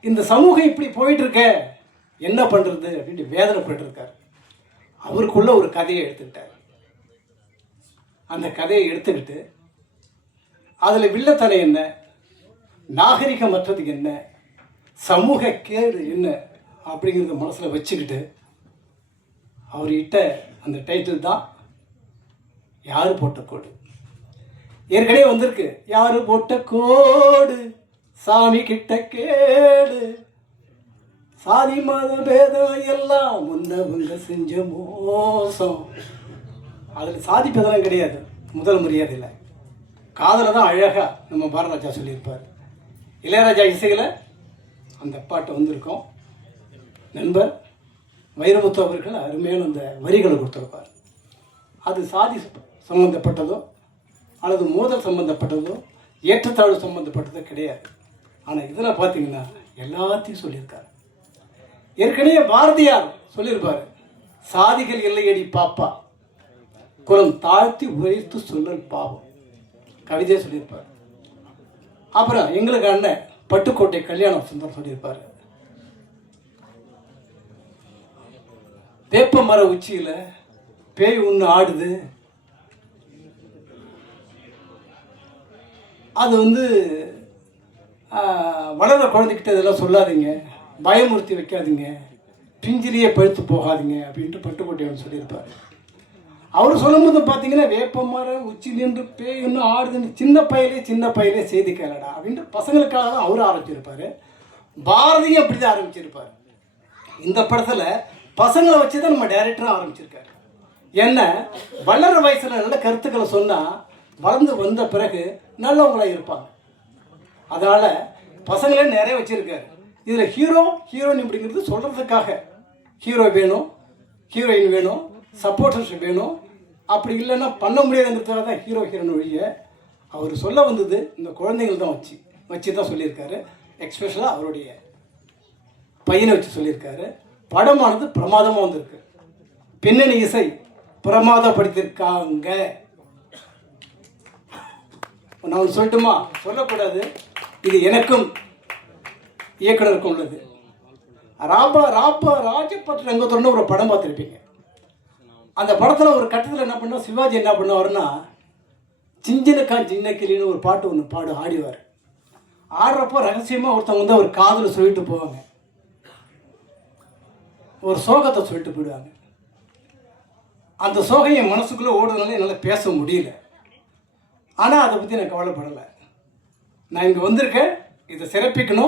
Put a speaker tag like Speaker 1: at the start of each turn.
Speaker 1: இந்த சமூகம் இப்படி போயிட்டுருக்க என்ன பண்ணுறது அப்படின்ட்டு வேதனைப்பட்டு இருக்கார் அவருக்குள்ள ஒரு கதையை எடுத்துக்கிட்டார். அந்த கதையை எடுத்துக்கிட்டு அதில் வில்லத்தனை என்ன? நாகரிகமற்றது என்ன? சமூக கேடு என்ன? அப்படிங்கிறத மனசில் வச்சுக்கிட்டு அவர் அந்த டைட்டில் தான் யார் போட்ட கோடு? ஏற்கனவே வந்திருக்கு. யார் போட்ட கோடு? சாமி கிட்ட கேடு சாதி மத பேதம் எல்லாம் முன்னவங்க செஞ்ச மோசம். அதில் சாதி பேதம் கிடையாது. முதல் மரியாதையில். காதலை தான் அழகாக நம்ம பாரதராஜா சொல்லியிருப்பார். இளையராஜா இசையில் அந்த பாட்டு வந்திருக்கோம். நண்பர் வைரமுத்து அவர்கள் அருமையான அந்த வரிகளை கொடுத்துருப்பார். அது சாதி சம்பந்தப்பட்டதோ அல்லது மோதல் சம்பந்தப்பட்டதோ ஏற்றத்தாழ்வு சம்பந்தப்பட்டதோ கிடையாது. ஆனால் இதில் பார்த்தீங்கன்னா எல்லாத்தையும் சொல்லியிருக்காரு. ஏற்கனவே பாரதியார் சொல்லியிருப்பார் சாதிகள் இல்லையடி பாப்பா. குலம் தாழ்த்தி உயர்த்து சொல்லல் பாவம். கவிதையை சொல்லியிருப்பார். அப்புறம் எங்களுக்கு அண்ணன் பட்டுக்கோட்டை கல்யாணம் சுந்தரம் சொல்லியிருப்பார். வேப்ப மர உச்சியில் பேய் ஒன்று ஆடுது. அது வந்து ஆஹ், குழந்தைக்கிட்ட குழந்தைகிட்ட இதெல்லாம் சொல்லாதீங்க. பயமுறுத்தி வைக்காதீங்க. பிஞ்சிரியே பழுத்து போகாதீங்க அப்படின்ட்டு பட்டுக்கோட்டையவன் சொல்லியிருப்பார். அவர் சொல்லும்போது பார்த்தீங்கன்னா வேப்ப மரம் உச்சி நின்று பேய் இன்னும் ஆடுதுன்னு சின்ன பையலே சின்ன பையலே செய்தி கேளடா அப்படின்ட்டு பசங்களுக்காக தான் அவர் ஆரம்பிச்சிருப்பார். பாரதியும் அப்படி தான் ஆரம்பிச்சிருப்பார். இந்த படத்தில் பசங்களை வச்சு தான் நம்ம டேரக்டராக ஆரம்பிச்சிருக்காரு. என்ன? வளர வயசில் நல்ல கருத்துக்களை சொன்னால் வளர்ந்து வந்த பிறகு நல்லவங்களாக இருப்பாங்க. அதனால் பசங்களே நிறைய வச்சுருக்காரு. இதில் ஹீரோ ஹீரோயின் அப்படிங்கிறது சொல்கிறதுக்காக ஹீரோ வேணும் ஹீரோயின் வேணும் சப்போர்ட்டர்ஸ் வேணும். அப்படி இல்லைன்னா பண்ண முடியாதுங்கிறதுக்காக தான் ஹீரோ ஹீரோயின் வழிய அவர் சொல்ல வந்தது இந்த குழந்தைகள் தான் வச்சு வச்சு தான் சொல்லியிருக்காரு. எக்ஸ்பெஷலாக அவருடைய பையனை வச்சு சொல்லியிருக்காரு. படமானது பிரமாதமாக வந்திருக்கு. பின்னணி இசை பிரமாதப்படுத்தியிருக்காங்க நான் ஒன்று சொல்லட்டுமா? சொல்லக்கூடாது. இது எனக்கும் இயக்குனருக்கும் உள்ளது. ராபா ராபா ராஜபட் ரங்கத்தோட ஒரு படம் பார்த்துருப்பீங்க. அந்த படத்தில் ஒரு கட்டத்தில் என்ன பண்ணா சிவாஜி என்ன பண்ணுவாருன்னா சிஞ்சனக்கான் சின்ன கிளின்னு ஒரு பாட்டு ஒன்று பாடு ஆடிவார். ஆடுறப்போ ரகசியமாக ஒருத்தவங்க வந்து அவர் காதில் சொல்லிட்டு போவாங்க. ஒரு சோகத்தை சொல்லிட்டு போயிடுவாங்க. அந்த சோகம் என் மனசுக்குள்ளே ஓடுறதுனால என்னால் பேச முடியல. ஆனால் அதை பற்றி நான் கவலைப்படலை. நான் இங்கே வந்திருக்கேன். இதை சிறப்பிக்கணும்.